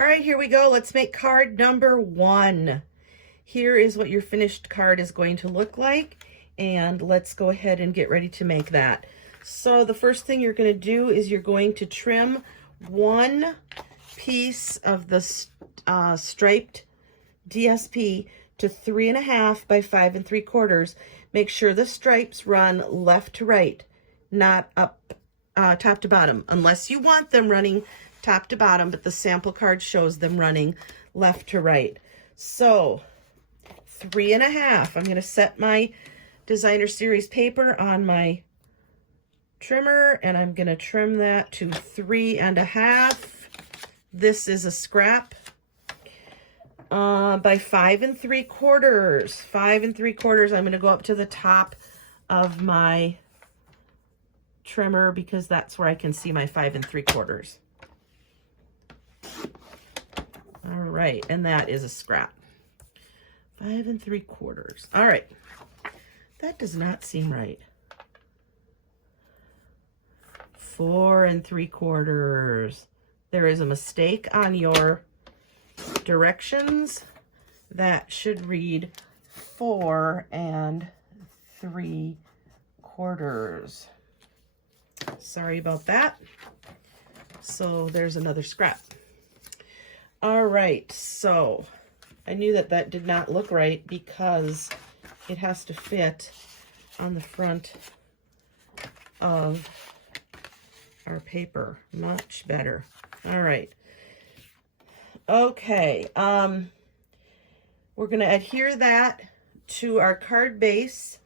All right, here we go. Let's make card number 1. Here is what your finished card is going to look like, and let's go ahead and get ready to make that. So the first thing you're going to do is you're going to trim one piece of the striped DSP to 3.5 by 5 3/4. Make sure the stripes run left to right, not up top to bottom, unless you want them running top to bottom, but the sample card shows them running left to right. So 3.5. I'm going to set my designer series paper on my trimmer, and I'm going to trim that to 3.5. This is a scrap by 5 3/4. 5 3/4. I'm going to go up to the top of my trimmer because that's where I can see my 5 3/4. All right, and that is a scrap. 5 3/4. All right, that does not seem right. 4 3/4. There is a mistake on your directions. That should read 4 3/4. Sorry about that. So there's another scrap. All right, so I knew that that did not look right because it has to fit on the front of our paper. Much better. All right. Okay, we're going to adhere that to our card base.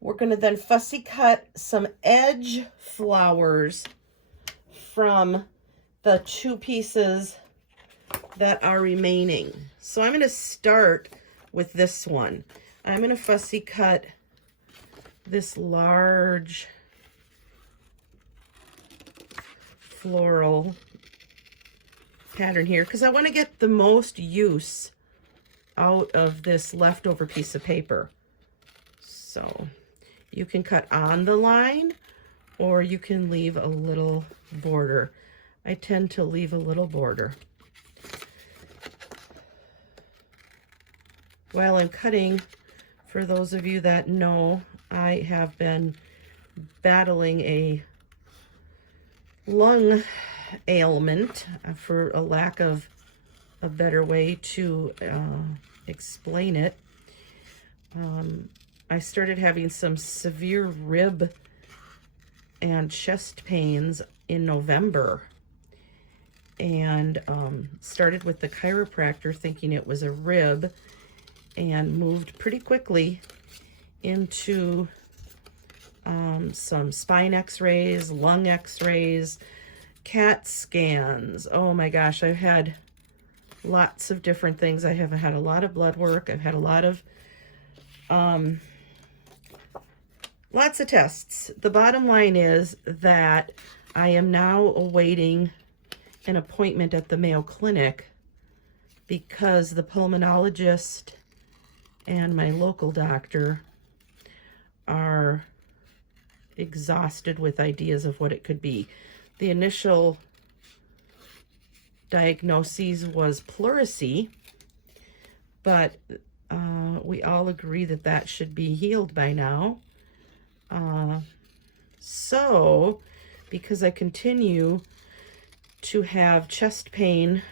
We're going to then fussy cut some edge flowers from the 2 pieces that are remaining. So I'm going to start with this one. I'm going to fussy cut this large floral pattern here because I want to get the most use out of this leftover piece of paper. So you can cut on the line or you can leave a little border. I tend to leave a little border. While I'm cutting, for those of you that know, I have been battling a lung ailment, for a lack of a better way to explain it. I started having some severe rib and chest pains in November, and started with the chiropractor thinking it was a rib, and moved pretty quickly into some spine x-rays, lung x-rays, CAT scans. Oh my gosh, I've had lots of different things. I have had a lot of blood work. I've had a lot of lots of tests. The bottom line is that I am now awaiting an appointment at the Mayo Clinic because the pulmonologist and my local doctor are exhausted with ideas of what it could be. The initial diagnosis was pleurisy, but we all agree that that should be healed by now. So, because I continue to have chest pain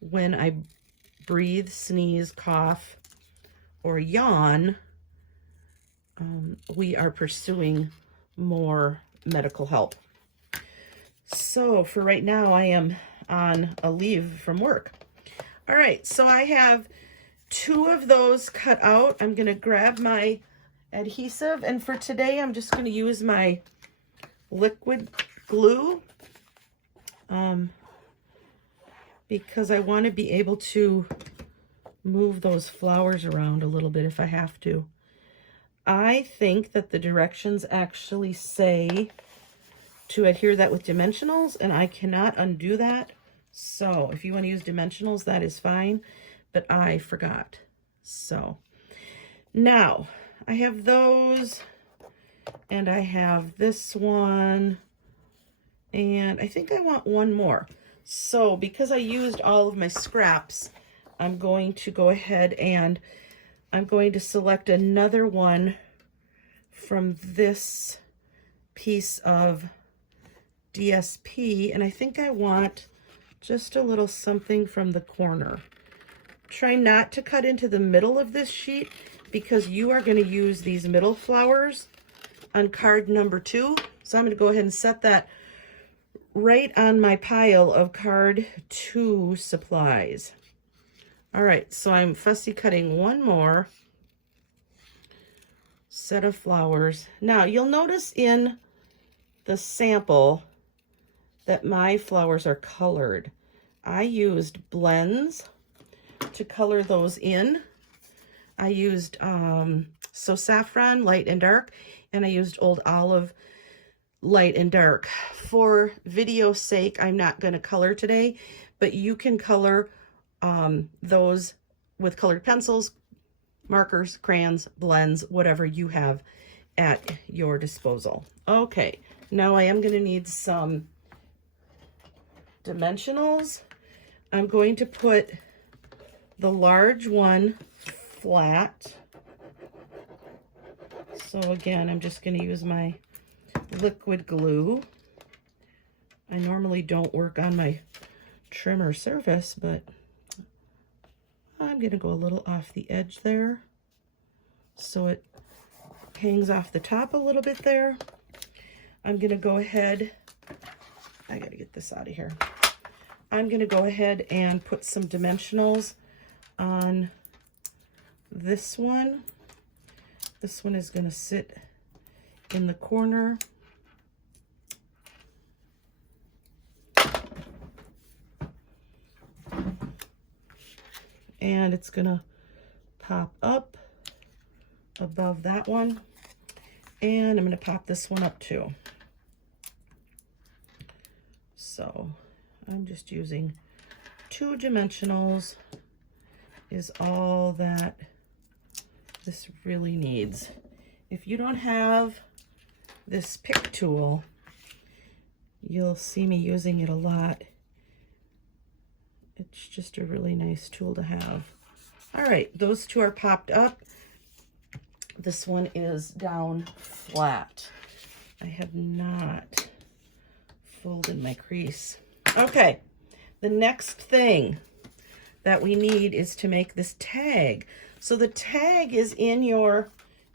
when I breathe, sneeze, cough, or yawn, we are pursuing more medical help. So for right now, I am on a leave from work. All right, so I have 2 of those cut out. I'm going to grab my adhesive, and for today, I'm just going to use my liquid glue because I want to be able to move those flowers around a little bit if I have to. I think that the directions actually say to adhere that with dimensionals, and I cannot undo that. So if you want to use dimensionals, that is fine, but I forgot. So now I have those, and I have this one, And I think I want one more. So because I used all of my scraps, I'm going to go ahead and I'm going to select another one from this piece of DSP, and I think I want just a little something from the corner. Try not to cut into the middle of this sheet because you are going to use these middle flowers on card number 2. So I'm going to go ahead and set that right on my pile of card 2 supplies. All right, so I'm fussy cutting one more set of flowers. Now you'll notice in the sample that my flowers are colored. I used blends to color those in. I used So Saffron, light and dark, and I used Old Olive, light and dark. For video's sake, I'm not going to color today, but you can color those with colored pencils, markers, crayons, blends, whatever you have at your disposal. Okay, now I am going to need some dimensionals. I'm going to put the large one flat. So again, I'm just going to use my liquid glue. I normally don't work on my trimmer surface, but I'm going to go a little off the edge there so it hangs off the top a little bit there. I'm going to go ahead, I got to get this out of here. I'm going to go ahead and put some dimensionals on this one. This one is going to sit in the corner. And it's going to pop up above that one. And I'm going to pop this one up too. So I'm just using 2 dimensionals is all that this really needs. If you don't have this pick tool, you'll see me using it a lot. It's just a really nice tool to have. All right, those 2 are popped up. This one is down flat. I have not folded my crease. Okay, the next thing that we need is to make this tag. So the tag is in your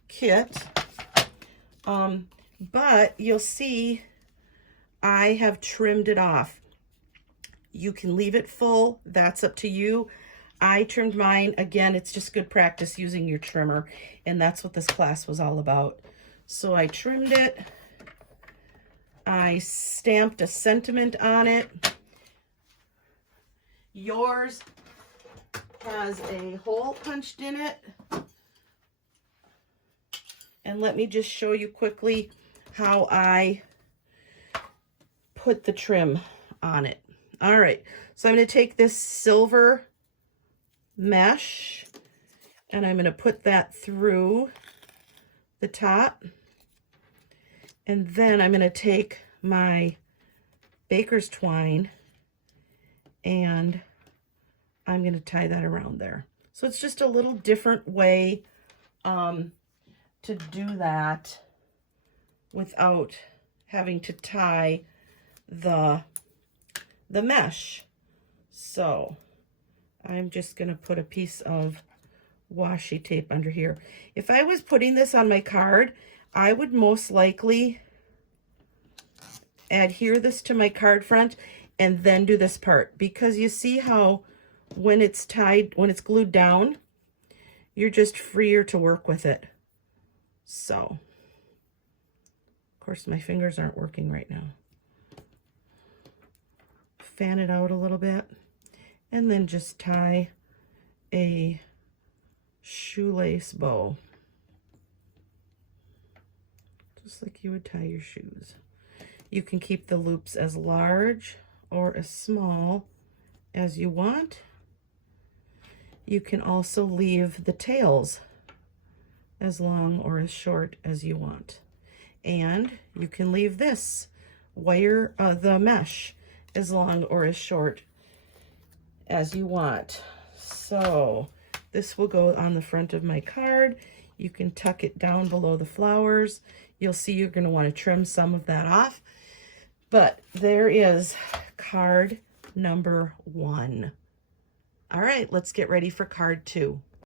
kit, but you'll see I have trimmed it off. You can leave it full, that's up to you. I trimmed mine. Again, it's just good practice using your trimmer, and that's what this class was all about. So I trimmed it. I stamped a sentiment on it. Yours has a hole punched in it. And let me just show you quickly how I put the trim on it. All right, so I'm going to take this silver mesh and I'm going to put that through the top. And then I'm going to take my baker's twine and I'm going to tie that around there. So it's just a little different way to do that without having to tie the mesh. So I'm just going to put a piece of washi tape under here. If I was putting this on my card, I would most likely adhere this to my card front and then do this part, because you see how when it's tied, when it's glued down, you're just freer to work with it. So, of course, my fingers aren't working right now. Fan it out a little bit and then just tie a shoelace bow, just like you would tie your shoes. You can keep the loops as large or as small as you want. You can also leave the tails as long or as short as you want. And you can leave this wire the mesh as long or as short as you want. So this will go on the front of my card. You can tuck it down below the flowers. You'll see you're going to want to trim some of that off. But there is card number 1. All right, let's get ready for card 2.